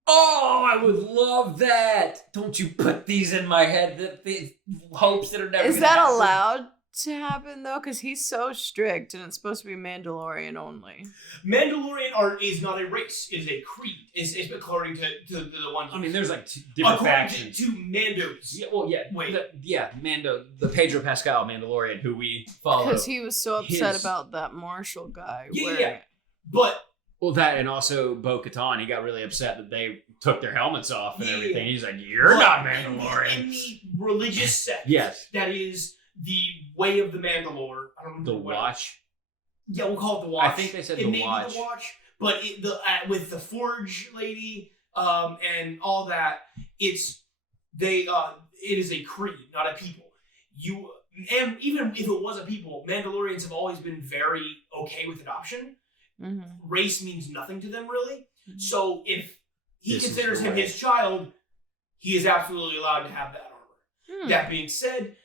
Oh, I would love that. Don't you put these in my head, the hopes that are never Is gonna that happen. allowed to happen though? Because he's so strict, and it's supposed to be Mandalorian only. Mandalorian is not a race. It is a creed. It's according to the one. I mean, there's like different according factions. to Mandos. Yeah, well, yeah. Wait. Mando, the Pedro Pascal Mandalorian, who we follow. Because he was so upset His- about that Marshall guy. Yeah, where- yeah. But Well, that and also Bo-Katan, he got really upset that they took their helmets off and Yeah. everything. He's like, "You're not Mandalorian." In the religious sect, Yes. that is the way of the Mandalore. I don't remember The what- Watch. Yeah, we'll call it the Watch. I think they said it the may be Watch. the Watch, but with the Forge lady, and all that, it is a creed, not a people. And even if it was a people, Mandalorians have always been very okay with adoption. Mhm. Race means nothing to them, really. So if he This is considers the him way. his child, he is absolutely allowed to have that armor. That being said,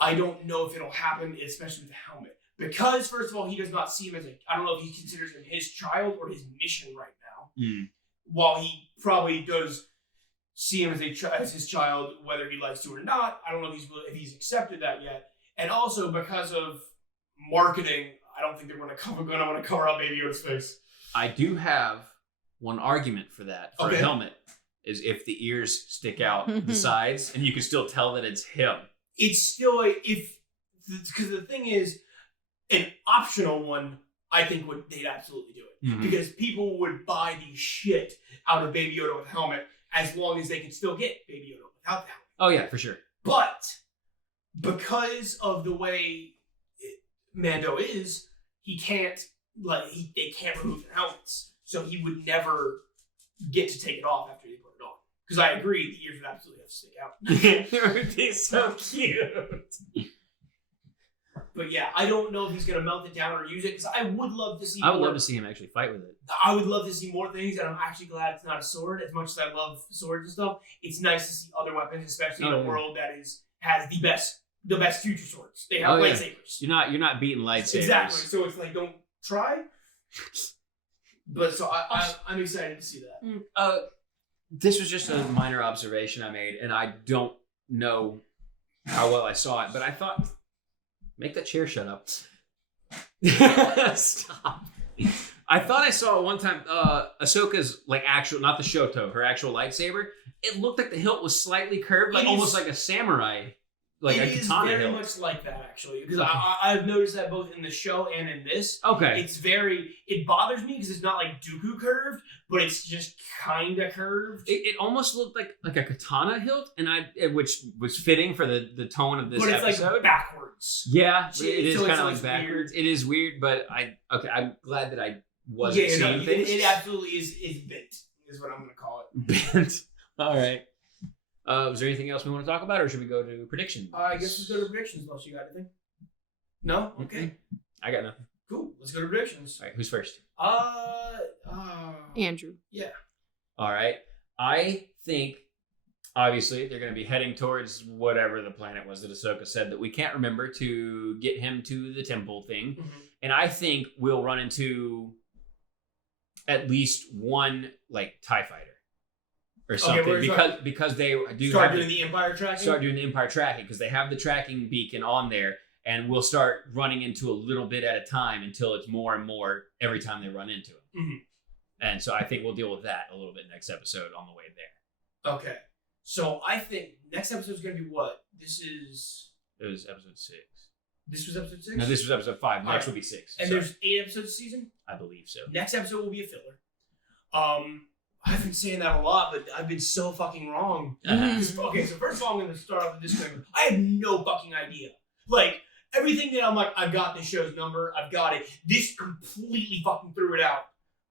I don't know if it'll happen, especially with the helmet. Because, first of all, he does not see him as I don't know if he considers him his child or his mission right now. Mm. While he probably does see him as his child, whether he likes to or not, I don't know if he's accepted that yet. And also, because of marketing, I don't think they're going to cover up Baby Yoda's face. I do have one argument for that for Okay. a helmet is if the ears stick out the sides and you can still tell that it's him. It's still because the thing is, an optional one, I think they'd absolutely do it. Mhm. Because people would buy the shit out of Baby Yoda with a helmet as long as they can still get Baby Yoda without the helmet. Oh yeah, for sure. But because of the way Mando is, they can't remove their helmets, so he would never get to take it off after they put it on. Because I agree, the ears would absolutely have to stick out. It would be so cute. But yeah, I don't know if he's gonna melt it down or use it, because I would love to see. I would more. love to see him actually fight with it. I would love to see more things, and I'm actually glad it's not a sword. As much as I love swords and stuff, it's nice to see other weapons, especially in a world that has the best future swords. They have lightsabers. You're not beating lightsabers. Exactly. So it's like, don't try. But so I'm excited to see that. This was just a minor observation I made, and I don't know how well I saw it, but I thought, make that chair shut up. Stop. I thought I saw it one time, Ahsoka's actual, not the Shoto, her actual lightsaber. It looked like the hilt was slightly curved, almost like a samurai, It a is katana very hilt. much like that, actually, because Okay. I've noticed that both in the show and in this. Okay. It bothers me because it's not like Dooku curved, but it's just kind of curved. It almost looked like a katana hilt, which was fitting for the tone of this but it's episode. like backwards. Yeah, So it is it's kind of like like backwards. It is weird, but I'm glad that I wasn't Yeah, no, seeing things. it absolutely is bent, is what I'm going to call it. Bent. All right. Was there anything else we want to talk about, or should we go to predictions? I guess let's go to predictions unless you got anything. No? Okay. I got nothing. Cool. Let's go to predictions. All right, who's first? Andrew. Yeah. All right. I think, obviously, they're going to be heading towards whatever the planet was that Ahsoka said that we can't remember to get him to the temple thing. Mm-hmm. And I think we'll run into at least one, TIE fighter. Or something, because they do start doing the Empire tracking. Start doing the Empire tracking because they have the tracking beacon on there, and we'll start running into a little bit at a time until it's more and more every time they run into it. Mm-hmm. And so I think we'll deal with that a little bit next episode on the way there. Okay. So I think next episode is going to be what? It was episode 6. This was episode 6? No, this was episode 5. Next will be 6. And Sorry. there's 8 episodes a season? I believe so. Next episode will be a filler. I've been saying that a lot, but I've been so fucking wrong. Okay, so first of all, I'm going to start off with a disclaimer. I have no fucking idea. Like, everything that I'm like, I've got this show's number, I've got it. This completely fucking threw it out.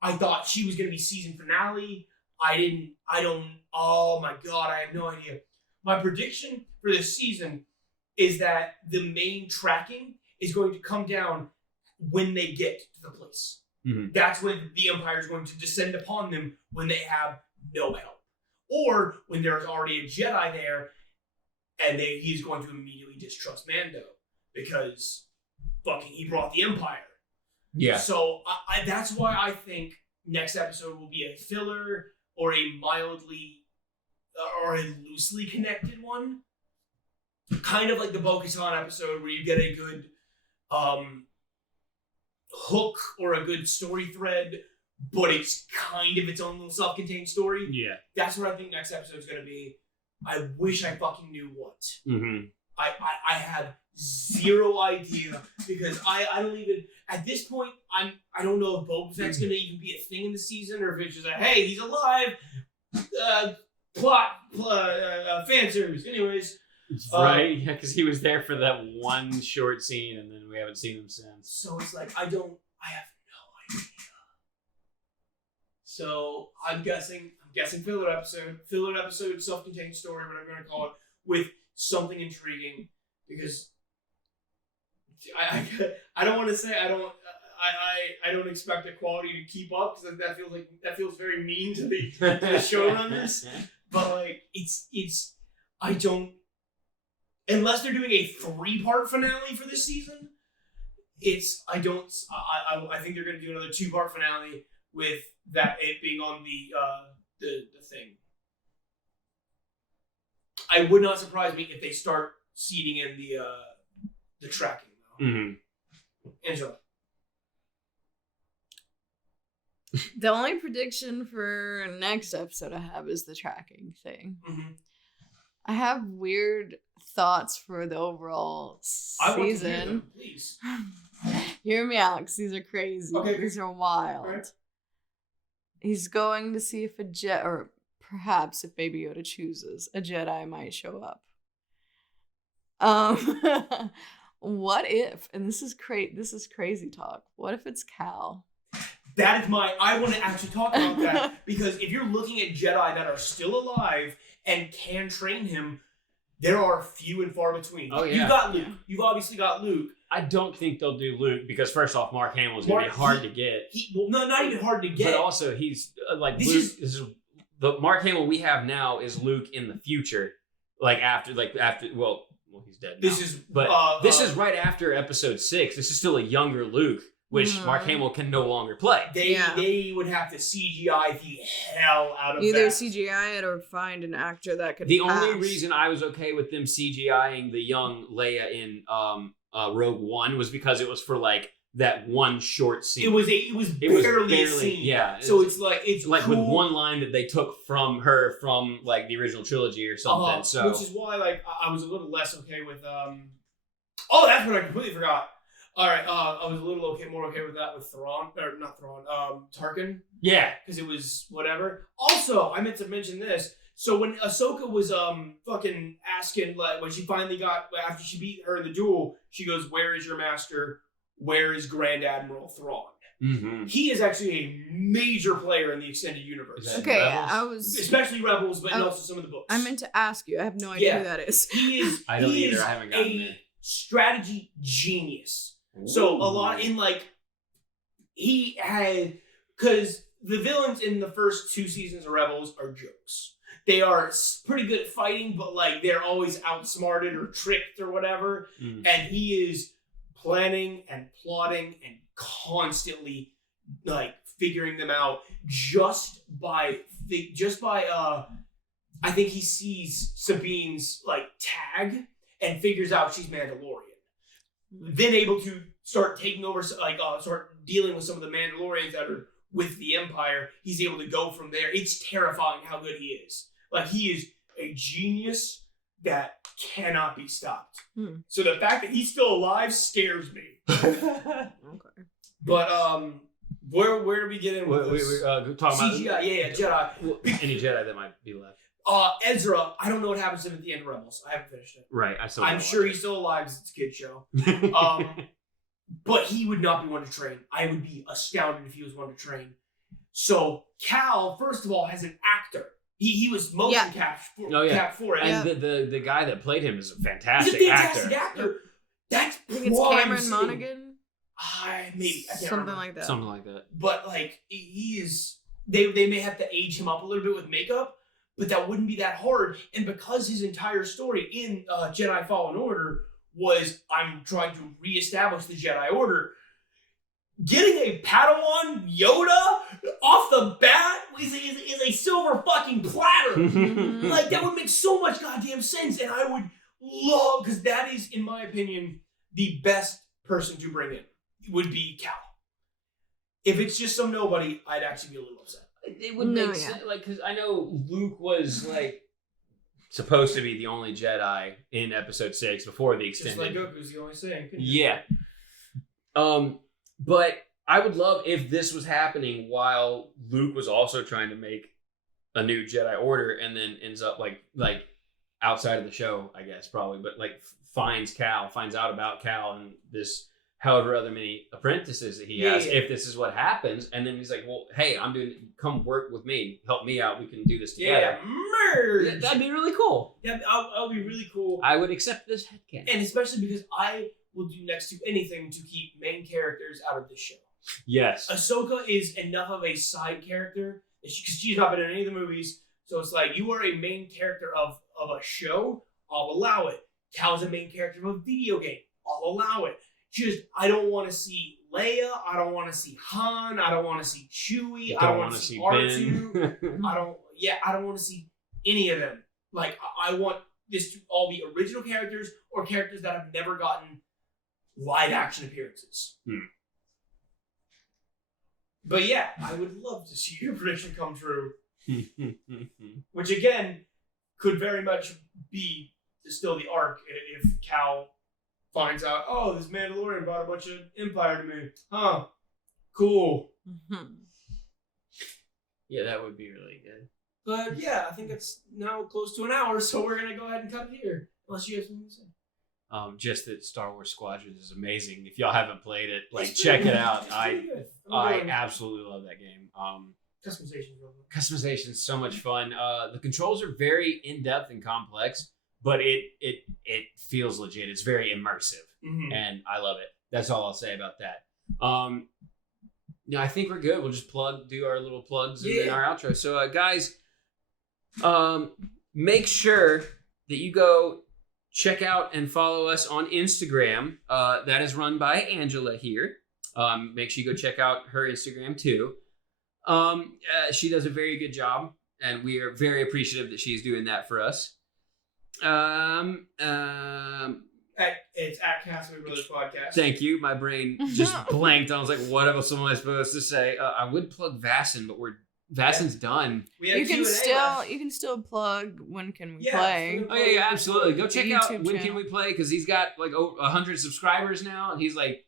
I thought she was going to be season finale. Oh my God, I have no idea. My prediction for this season is that the main tracking is going to come down when they get to the place. Mm-hmm. That's when the Empire is going to descend upon them when they have no help. Or when there's already a Jedi there and he's going to immediately distrust Mando because fucking he brought the Empire. Yeah. So that's why I think next episode will be a filler or a mildly or a loosely connected one. Kind of like the Bo-Katan episode where you get a good hook or a good story thread, but it's kind of its own little self-contained story. Yeah. That's what I think next episode's going to be. I wish I fucking knew what. Mm-hmm. I had zero idea because I don't even at this point I don't know if Boba Fett's gonna even be a thing in the season or if it's just like, hey, he's alive, fan service. Anyways, right? Yeah, because he was there for that one short scene and then we haven't seen him since. So it's like I have no idea. So I'm guessing filler episode, self-contained story, whatever I'm gonna call it, with something intriguing, because I don't want to say I don't expect the quality to keep up, because that feels very mean to the showrunners. But like it's I don't, unless they're doing a 3-part finale for this season. I think they're gonna do another 2-part finale with that it being on the thing. I would not surprise me if they start seeding in the tracking though. Mm-hmm. Angela. The only prediction for next episode I have is the tracking thing. Mm-hmm. I have weird thoughts for the overall season. I want to hear them, please. Hear me out, because these are crazy. Okay. These are wild. Right. He's going to see if or perhaps if Baby Yoda chooses, a Jedi might show up. What if, and this is crazy talk, what if it's Cal? That is I want to actually talk about that, because if you're looking at Jedi that are still alive and can train him, there are few and far between. Oh, yeah. You've got Luke. You've obviously got Luke. I don't think they'll do Luke because first off, Mark Hamill is going to be hard to get. Not even hard to get. But also, he's like Luke. This is the Mark Hamill we have now is Luke in the future, after. Well, he's dead now. This is right after Episode 6. This is still a younger Luke, which Mark Hamill can no longer play. They would have to CGI the hell out of either that. CGI it or find an actor that could. The only reason I was okay with them CGIing the young Leia in Rogue One was because it was for that one short scene. It was barely a scene. Yeah. So it's cool. With one line that they took from her from the original trilogy or something. So which is why I was a little less okay with oh, that's what I completely forgot. All right, I was a little more okay with that with Thrawn, or not Thrawn, Tarkin. Yeah, because it was whatever. Also, I meant to mention this. So when Ahsoka was fucking asking, when she finally after she beat her in the duel, she goes, "Where is your master? Where is Grand Admiral Thrawn?" Mm-hmm. He is actually a major player in the extended universe. Okay, Rebels? Especially Rebels, but also some of the books. I meant to ask you. I have no idea who that is. He is. I don't either. I haven't gotten it. Strategy genius. Ooh. So a lot in he had, because the villains in the first 2 seasons of Rebels are jokes. They are pretty good at fighting, but they're always outsmarted or tricked or whatever. Mm. And he is planning and plotting and constantly figuring them out just by I think he sees Sabine's tag and figures out she's Mandalorian. Then able to start taking over, start dealing with some of the Mandalorians that are with the Empire. He's able to go from there. It's terrifying how good he is. He is a genius that cannot be stopped. So the fact that he's still alive scares me. Okay. But Where do we get in with this? Talking CGI, about Jedi. Well, any Jedi that might be left. Ezra, I don't know what happens to him at the end of Rebels. I haven't finished it. Right, I'm sure he's still alive because it's a kid's show. But he would not be one to train. I would be astounded if he was one to train. So Cal, first of all, has an actor. He was motion capped for it. And the guy that played him is a fantastic He's a fantastic actor. Yep. That's I think it's Cameron Monaghan. Maybe I can't remember. Like that. Something like that. But like he is, they may have to age him up a little bit with makeup, but that wouldn't be that hard. And because his entire story in Jedi Fallen Order was I'm trying to reestablish the Jedi Order, getting a Padawan Yoda off the bat is a silver fucking platter. Like that would make so much goddamn sense, and I would love, because that is, in my opinion, the best person to bring in would be Cal. If it's just some nobody, I'd actually be a little upset. It would make sense, like, because I know Luke was like supposed to be the only Jedi in Episode 6 before the extended. Just like Goku's the only Saiyan. Yeah. But I would love if this was happening while Luke was also trying to make a new Jedi Order, and then ends up like outside of the show, I guess, probably, but like finds out about Cal and this however other many apprentices that he has, if this is what happens, and then he's like, well, hey, come work with me, help me out, we can do this together. Merge! That'd be really cool. Yeah, I'll be really cool. I would accept this headcanon. And especially because I will do next to anything to keep main characters out of this show. Yes. Ahsoka is enough of a side character, because she's not been in any of the movies, so it's like, you are a main character of a show, I'll allow it. Cal's a main character of a video game, I'll allow it. Just, I don't want to see Leia, I don't want to see Han, I don't want to see Chewie, I don't want to see R2, I don't want to see any of them. Like, I want this to all be original characters or characters that have never gotten live action appearances. But yeah, I would love to see your prediction come true. Which again, could very much be still the arc if Cal finds out, oh, this Mandalorian brought a bunch of Empire to me. Huh. Cool. Yeah, that would be really good. But yeah, I think it's now close to an hour, so we're going to go ahead and cut it here. Unless you have something to say. Just that Star Wars Squadrons is amazing. If y'all haven't played it, like, check it out. I absolutely love that game. Customization is so much fun. The controls are very in-depth and complex, but it feels legit. It's very immersive, and I love it. That's all I'll say about that. I think we're good. We'll just do our little plugs and then our outro. So, guys, make sure that you go check out and follow us on Instagram. That is run by Angela here. Make sure you go check out her Instagram too. She does a very good job, and we are very appreciative that she's doing that for us. It's at Castaway Brothers Podcast. Thank you. My brain just blanked. I was like, what else am I supposed to say? I would plug Vassin, but Vassin's done. You can still plug When Can We Play. Oh yeah, absolutely. Go check out When Can We Play, because he's got like 100 subscribers now, and he's like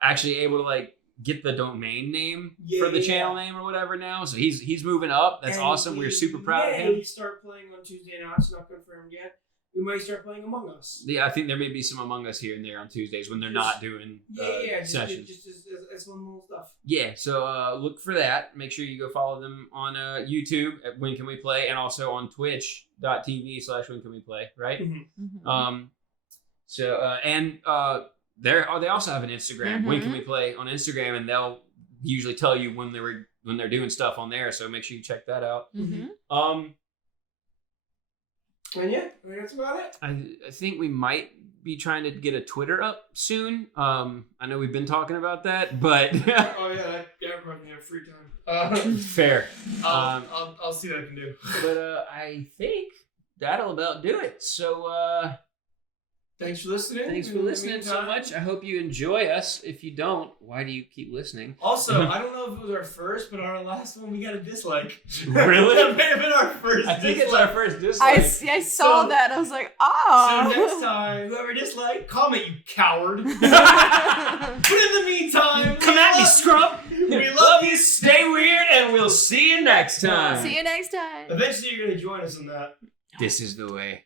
actually able to like get the domain name for the channel name or whatever now. So he's moving up. That's awesome. We're super proud of him. We start playing on Tuesday nights. Not confirmed yet. We might start playing Among Us. Yeah, I think there may be some Among Us here and there on Tuesdays when they're not doing sessions. Just as one little stuff. Yeah, so look for that. Make sure you go follow them on YouTube at When Can We Play, and also on twitch.tv/When Can We Play, right? They also have an Instagram, When Can We Play on Instagram, and they'll usually tell you when they're doing stuff on there, so make sure you check that out. And yeah, I think that's about it. I think we might be trying to get a Twitter up soon. I know we've been talking about that, but I probably have free time. Fair. I'll see what I can do. But I think that'll about do it. So thanks for listening. Thanks for listening so much. I hope you enjoy us. If you don't, why do you keep listening? Also, I don't know if it was our first, but our last one we got a dislike. Really? That may have been our first dislike. I think it's our first dislike. I saw that. I was like, oh. So next time, whoever disliked, comment, you coward. But in the meantime, come at me, scrub. We love you. Stay weird, and we'll see you next time. See you next time. Eventually, you're gonna join us on that. This is the way.